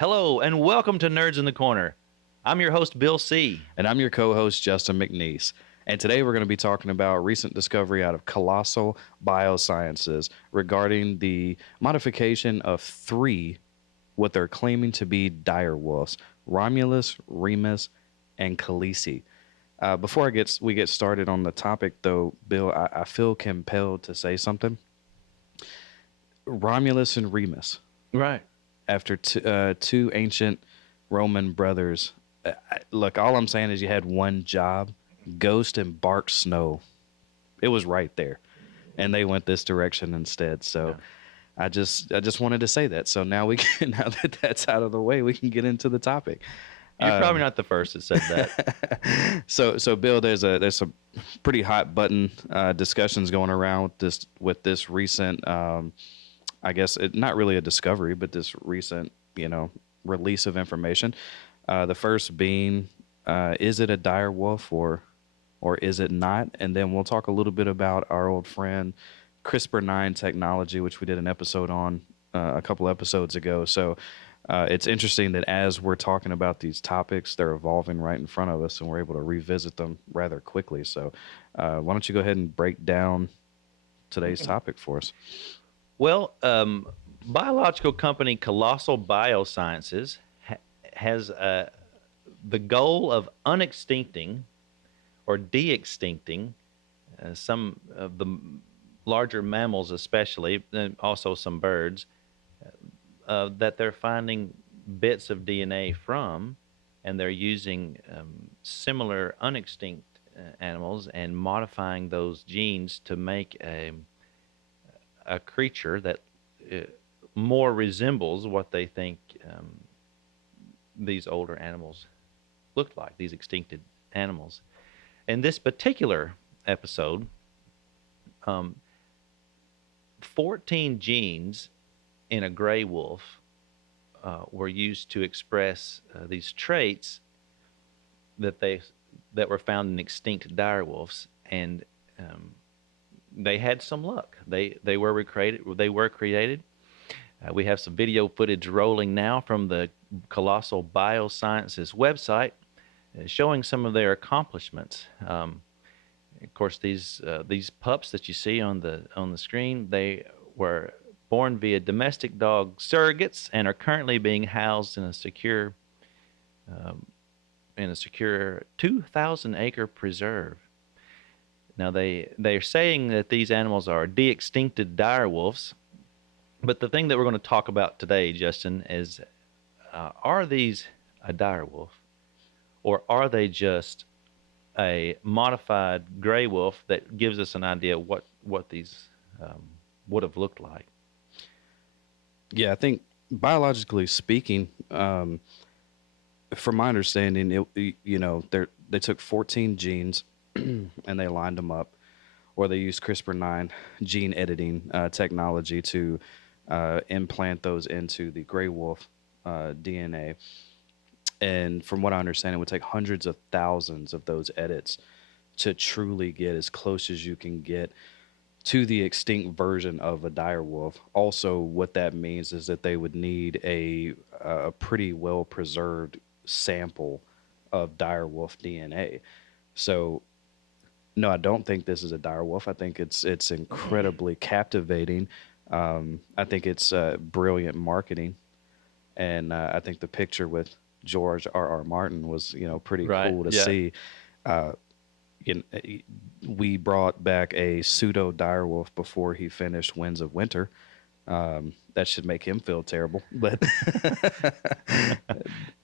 Hello, and welcome to Nerds in the Corner. I'm your host, Bill C. And I'm your co-host, Justin McNeese. And today we're going to be talking about a recent discovery out of Colossal Biosciences regarding the modification of three, what they're claiming to be dire wolves, Romulus, Remus, and Khaleesi. Before we get started on the topic, though, Bill, I feel compelled to say something. Romulus and Remus, Right. after two ancient Roman brothers. Look, all I'm saying is you had one job: ghost and bark snow. It was right there, and they went this direction instead. So I just wanted to say that. So now now that that's out of the way, we can get into the topic. You're probably not the first that said that. So Bill, there's some pretty hot button discussions going around with this recent. I guess not really a discovery, but this recent release of information. The first being, is it a dire wolf or is it not? And then we'll talk a little bit about our old friend CRISPR-9 technology, which we did an episode on a couple episodes ago. So it's interesting that as we're talking about these topics, they're evolving right in front of us, and we're able to revisit them rather quickly. So why don't you go ahead and break down today's topic for us? Well, biological company Colossal Biosciences has the goal of unextincting or de-extincting some of the larger mammals, especially, and also some birds, that they're finding bits of DNA from, and they're using similar unextinct animals and modifying those genes to make a creature that more resembles what they think these older animals looked like, these extincted animals. In this particular episode, 14 genes in a gray wolf were used to express these traits that were found in extinct dire wolves, and they had some luck. They were created. We have some video footage rolling now from the Colossal Biosciences website showing some of their accomplishments. Of course, these pups that you see on the screen, they were born via domestic dog surrogates and are currently being housed in a secure 2,000-acre preserve. Now, they're saying that these animals are de-extincted dire wolves, but the thing that we're going to talk about today, Justin, is are these a dire wolf, or are they just a modified gray wolf that gives us an idea what these would have looked like? Yeah, I think biologically speaking, from my understanding, they took 14 genes and they lined them up, or they used CRISPR-9 gene editing technology to implant those into the gray wolf DNA. And from what I understand, it would take hundreds of thousands of those edits to truly get as close as you can get to the extinct version of a dire wolf. Also, what that means is that they would need a pretty well preserved sample of dire wolf DNA. So no, I don't think this is a dire wolf. I think it's incredibly captivating. I think it's brilliant marketing, and I think the picture with George R.R. Martin was pretty cool to see. We brought back a pseudo dire wolf before he finished Winds of Winter. That should make him feel terrible, but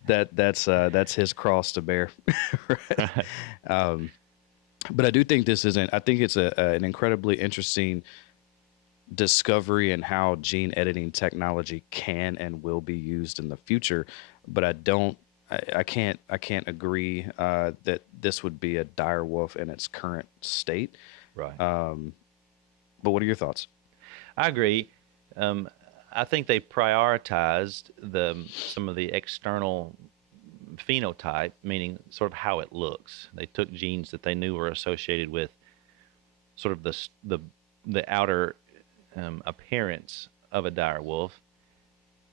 that's his cross to bear. Right? But I do think I think it's an incredibly interesting discovery in how gene editing technology can and will be used in the future. But I can't agree that this would be a dire wolf in its current state. Right. But what are your thoughts? I agree. I think they prioritized some of the external phenotype, meaning sort of how it looks. They took genes that they knew were associated with sort of the outer appearance of a dire wolf,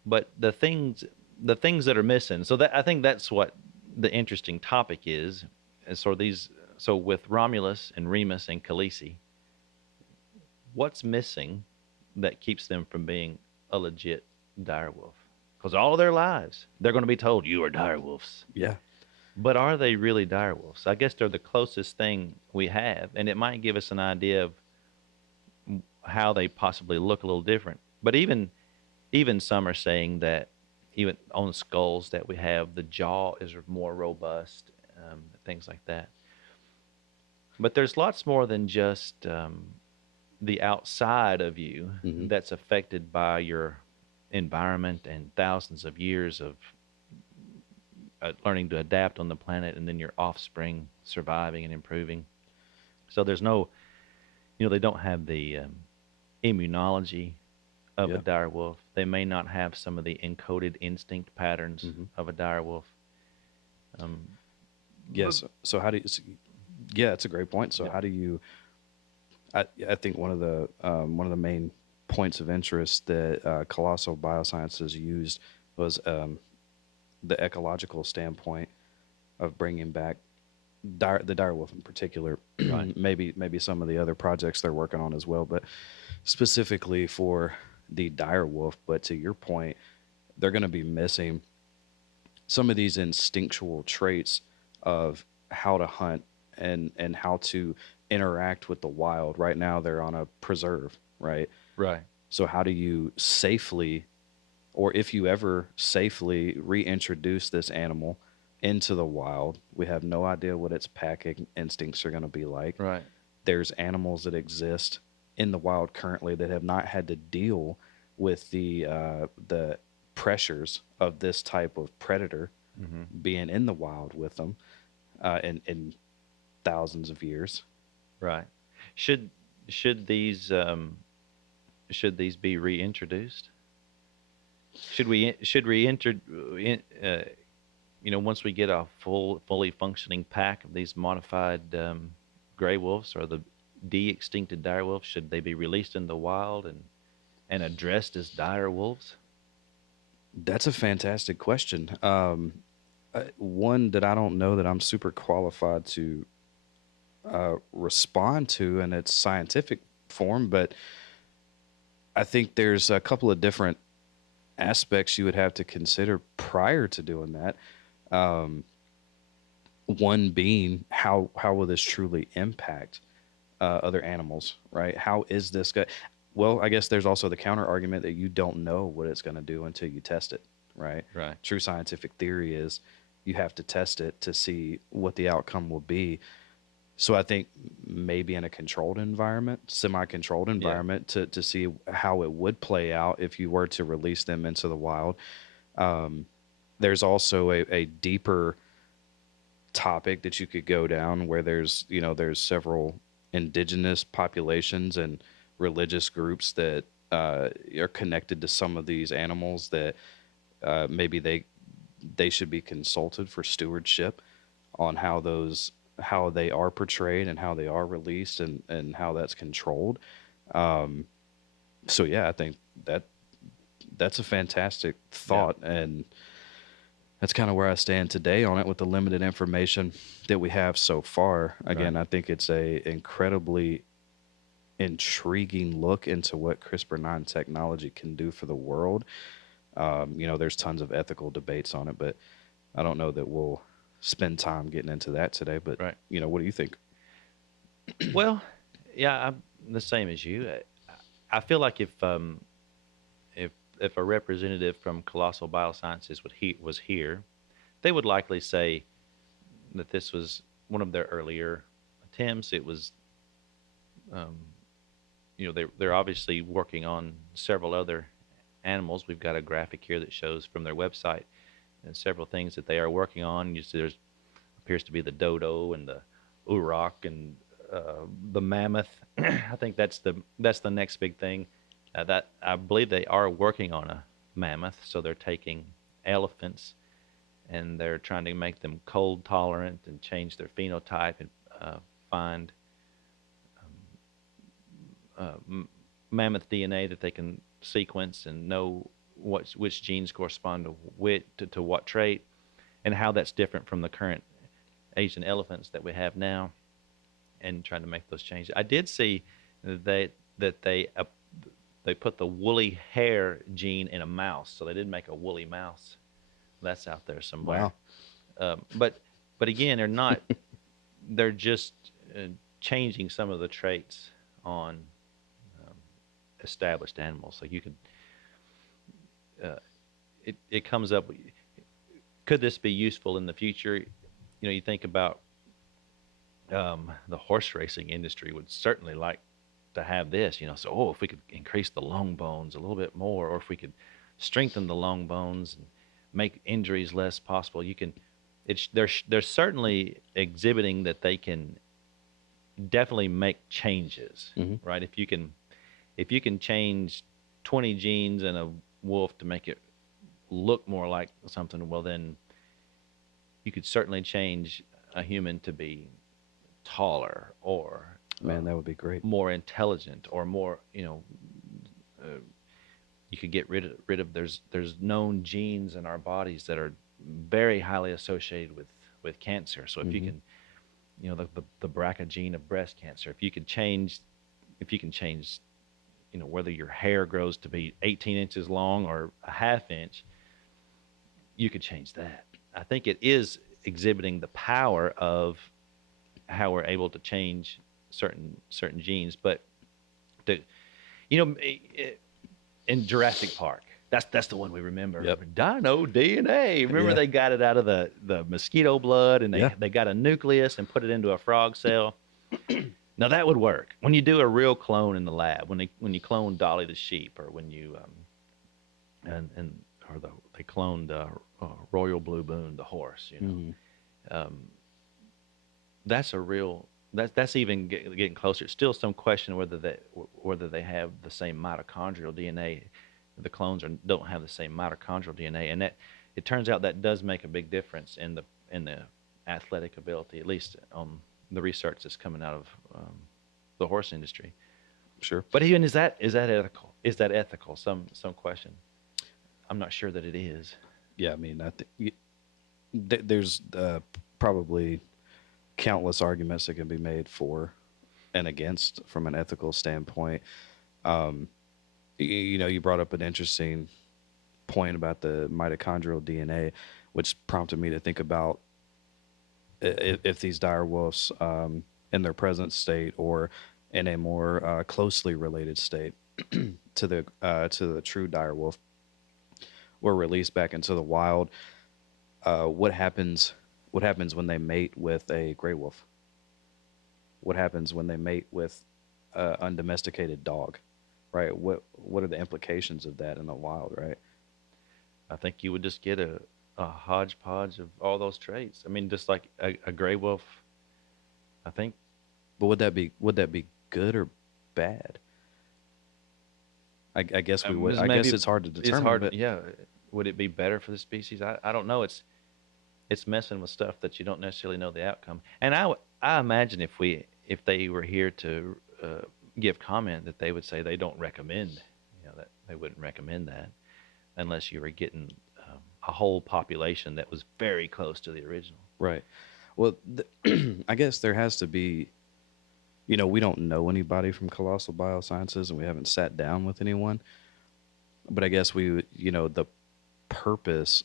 but the things the things that are missing. So that I think that's what the interesting topic is. And so these, so with Romulus and Remus and Khaleesi, what's missing that keeps them from being a legit direwolf? Because all their lives they're going to be told you are direwolves. Yeah. But are they really direwolves? I guess they're the closest thing we have, and it might give us an idea of how they possibly look a little different. But even some are saying that even on the skulls that we have, the jaw is more robust, things like that. But there's lots more than just the outside of you Hmm. that's affected by your environment and thousands of years of learning to adapt on the planet, and then your offspring surviving and improving. So there's no, they don't have the immunology of a Yeah. dire wolf. They may not have some of the encoded instinct patterns Hmm. of a dire wolf. Um, but Yes. So how do you? Yeah, it's a great point. So yeah, how do you? I think one of the main points of interest that Colossal Biosciences used was the ecological standpoint of bringing back the direwolf in particular. right, Maybe some of the other projects they're working on as well, but specifically for the direwolf. But to your point, they're going to be missing some of these instinctual traits of how to hunt and how to interact with the wild. Right now, they're on a preserve, right? right, So, how do you safely, or if you ever safely reintroduce this animal into the wild? We have no idea what its packing instincts are going to be like. right. There's animals that exist in the wild currently that have not had to deal with the pressures of this type of predator Hmm. being in the wild with them in thousands of years. Right. Should should these should these be reintroduced? Should reinter in, once we get a fully functioning pack of these modified gray wolves or the de-extincted dire wolves, should they be released in the wild and addressed as dire wolves? That's a fantastic question. One that I don't know that I'm super qualified to respond to in its scientific form, but I think there's a couple of different aspects you would have to consider prior to doing that. Um, One being how will this truly impact other animals, right? How is this going? Well, I guess there's also the counter argument that you don't know what it's going to do until you test it, right? Right. True scientific theory is you have to test it to see what the outcome will be. So I think maybe in a controlled environment, semi-controlled Yeah. environment, to see how it would play out if you were to release them into the wild. Um, there's also a deeper topic that you could go down where there's several indigenous populations and religious groups that are connected to some of these animals that maybe they should be consulted for stewardship on how they are portrayed and how they are released and how that's controlled. So yeah, I think that that's a fantastic Yeah. thought, and that's kind of where I stand today on it with the limited information that we have so far. Right. Again, I think it's a incredibly intriguing look into what CRISPR-9 technology can do for the world. There's tons of ethical debates on it, but I don't know that we'll spend time getting into that today. But Right. what do you think? Well, yeah, I'm the same as you. I feel like if a representative from Colossal Biosciences was here, they would likely say that this was one of their earlier attempts. It was, um, they're obviously working on several other animals. We've got a graphic here that shows from their website and several things that they are working on. You see, there's appears to be the dodo and the urok and the mammoth. I think that's the next big thing. That I believe they are working on a mammoth, so they're taking elephants and they're trying to make them cold tolerant and change their phenotype and find uh, mammoth DNA that they can sequence and know which genes correspond to what trait, and how that's different from the current Asian elephants that we have now, and trying to make those changes. I did see that they put the woolly hair gene in a mouse, so they did make a woolly mouse. That's out there somewhere. Wow. But again, they're not. They're just changing some of the traits on established animals. So you can. It comes up. Could this be useful in the future? You think about the horse racing industry would certainly like to have this. So if we could increase the long bones a little bit more, or if we could strengthen the long bones and make injuries less possible, you can. They're certainly exhibiting that they can definitely make changes, right? If you can change 20 genes in a wolf to make it look more like something, well then you could certainly change a human to be taller, or Man, that would be great. more intelligent, or more, you could get rid of there's known genes in our bodies that are very highly associated with cancer. So if you can, the BRCA gene of breast cancer, if you can change whether your hair grows to be 18 inches long or a half inch, you could change that. I think it is exhibiting the power of how we're able to change certain genes. But in Jurassic Park, that's the one we remember. Yep. Dino DNA. Remember Yeah. they got it out of the mosquito blood, and Yeah. they got a nucleus and put it into a frog cell. Now that would work when you do a real clone in the lab. When you clone Dolly the sheep, or when you they cloned Royal Blue Boone the horse. That's a real that's even getting closer. It's still some question whether they have the same mitochondrial DNA. The clones don't have the same mitochondrial DNA, and that it turns out that does make a big difference in the athletic ability, at least on the research that's coming out of the horse industry. Sure. But even is that ethical? Is that ethical? Some question. I'm not sure that it is. Yeah, I mean, I think there's probably countless arguments that can be made for and against from an ethical standpoint. You brought up an interesting point about the mitochondrial DNA, which prompted me to think about if these dire wolves, in their present state or in a more closely related state to the true dire wolf, were released back into the wild. What happens when they mate with a gray wolf? What happens when they mate with an undomesticated dog? Right? What are the implications of that in the wild? Right? I think you would just get a hodgepodge of all those traits. I mean, just like a gray wolf. I think. But would that be good or bad? I guess we would. I guess it's hard to determine. It's hard. But Yeah. Would it be better for the species? I don't know. It's messing with stuff that you don't necessarily know the outcome. And I imagine if they were here to give comment, that they would say they don't recommend. That they wouldn't recommend that unless you were getting a whole population that was very close to the original. Right. Well, I guess there has to be. We don't know anybody from Colossal Biosciences, and we haven't sat down with anyone. But I guess the purpose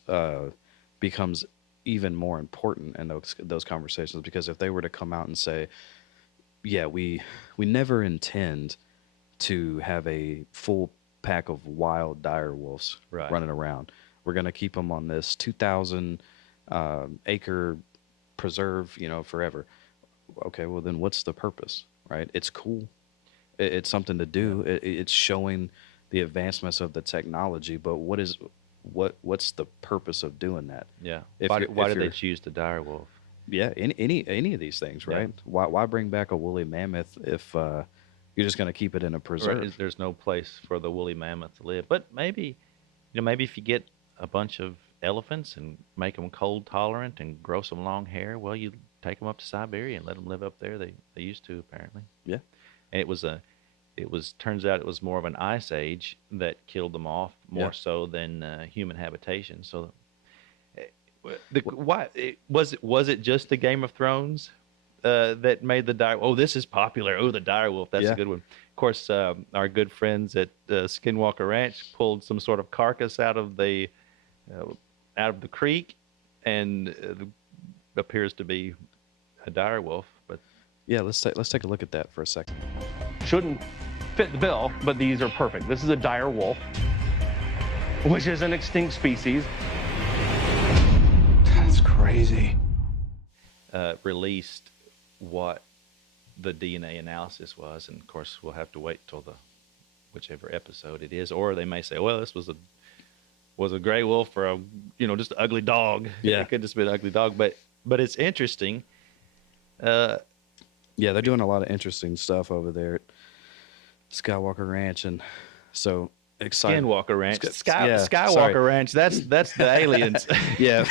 becomes even more important in those conversations, because if they were to come out and say, yeah, we never intend to have a full pack of wild dire wolves running around. We're going to keep them on this 2,000 acre preserve, Okay, well then what's the purpose, right? It's cool. It's something to do. Yeah. It's showing the advancements of the technology, but what's the purpose of doing that? Yeah. Why did they choose the dire wolf? Yeah, any of these things, right? Yeah. Why bring back a woolly mammoth if you're just going to keep it in a preserve? Or there's no place for the woolly mammoth to live. But maybe if you get a bunch of elephants and make them cold tolerant and grow some long hair, well, you take them up to Siberia and let them live up there. They used to, apparently. Yeah. And it was turns out it was more of an ice age that killed them off Yeah. more so than human habitation. So was it just the Game of Thrones that made the dire? Oh, this is popular. Oh, the dire wolf. That's a Yeah. good one. Of course, our good friends at Skinwalker Ranch pulled some sort of carcass uh, out of the creek, and appears to be a dire wolf. But Yeah, let's take a look at that for a second. Shouldn't fit the bill, but these are perfect. This is a dire wolf, which is an extinct species. That's crazy. released what the DNA analysis was, and of course we'll have to wait till whichever episode it is, or they may say, well, this was a gray wolf or just an ugly dog. Yeah. It could just be an ugly dog, but it's interesting. Yeah, they're doing a lot of interesting stuff over there at Skywalker Ranch, and so excited. Skinwalker Ranch, Yeah, Skywalker sorry. Ranch. That's the aliens. Yeah,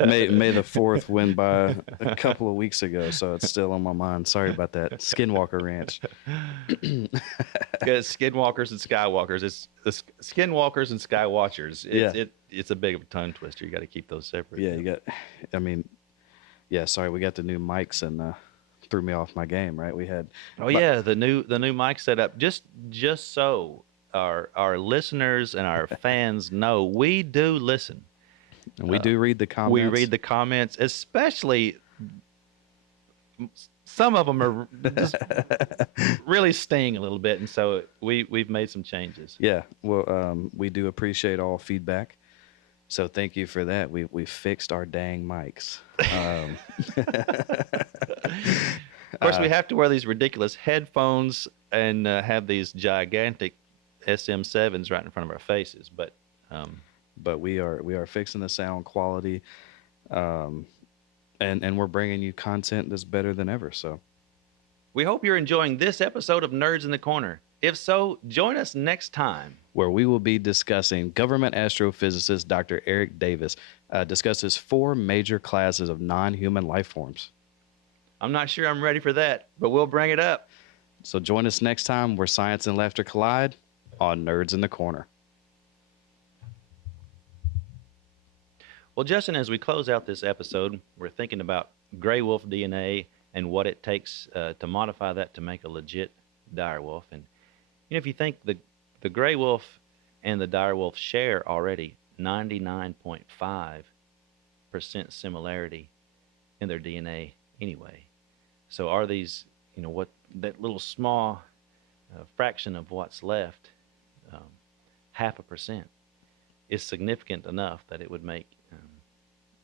May the 4th went by a couple of weeks ago, so it's still on my mind. Sorry about that. Skinwalker Ranch. It's Skinwalkers and Skywalkers. It's the Skinwalkers and Skywatchers. It's a big tongue twister. You got to keep those separate. Yeah, sorry, we got the new mics and threw me off my game, right? We had The new mic setup. Just so our listeners and our fans know, we do listen. and we do read the comments. We read the comments, especially some of them are just really sting a little bit, and so we've made some changes. Yeah, well, we do appreciate all feedback. So thank you for that. We fixed our dang mics. Of course, we have to wear these ridiculous headphones and have these gigantic SM7s right in front of our faces. But But we are fixing the sound quality, and we're bringing you content that's better than ever. So we hope you're enjoying this episode of Nerds in the Corner. If so, join us next time, where we will be discussing government astrophysicist Dr. Eric Davis discusses 4 major classes of non-human life forms. I'm not sure I'm ready for that, but we'll bring it up. So join us next time where science and laughter collide on Nerds in the Corner. Well, Justin, as we close out this episode, we're thinking about gray wolf DNA and what it takes to modify that to make a legit dire wolf. And if you think the gray wolf and the dire wolf share already 99.5% similarity in their DNA anyway. So are these, what that little small fraction of what's left, 0.5%, is significant enough that it would make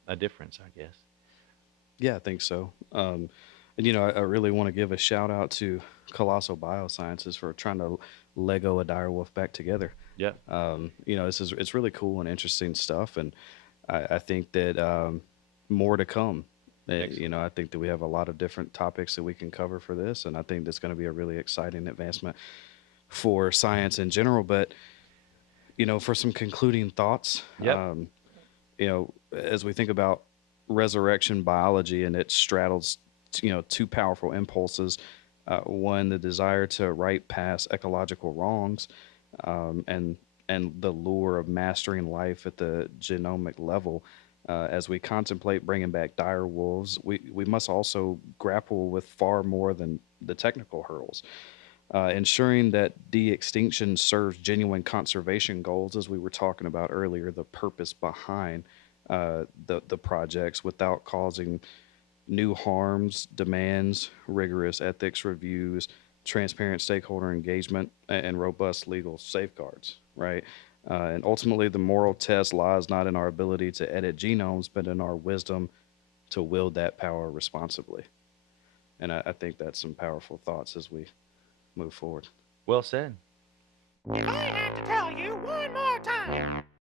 a difference, I guess. Yeah, I think so. And I really want to give a shout out to Colossal Biosciences for trying to Lego a dire wolf back together. Yeah. It's really cool and interesting stuff, and I think that more to come. I think that we have a lot of different topics that we can cover for this, and I think that's going to be a really exciting advancement for science in general. But for some concluding thoughts, Yep. As we think about resurrection biology, and it straddles, 2 powerful impulses. One, the desire to right past ecological wrongs, and the lure of mastering life at the genomic level. As we contemplate bringing back dire wolves, we must also grapple with far more than the technical hurdles. Ensuring that de-extinction serves genuine conservation goals, as we were talking about earlier, the purpose behind the projects, without causing new harms, demands rigorous ethics reviews, transparent stakeholder engagement, and robust legal safeguards, right? And ultimately, the moral test lies not in our ability to edit genomes, but in our wisdom to wield that power responsibly. And I think that's some powerful thoughts as we move forward. Well said. I have to tell you one more time.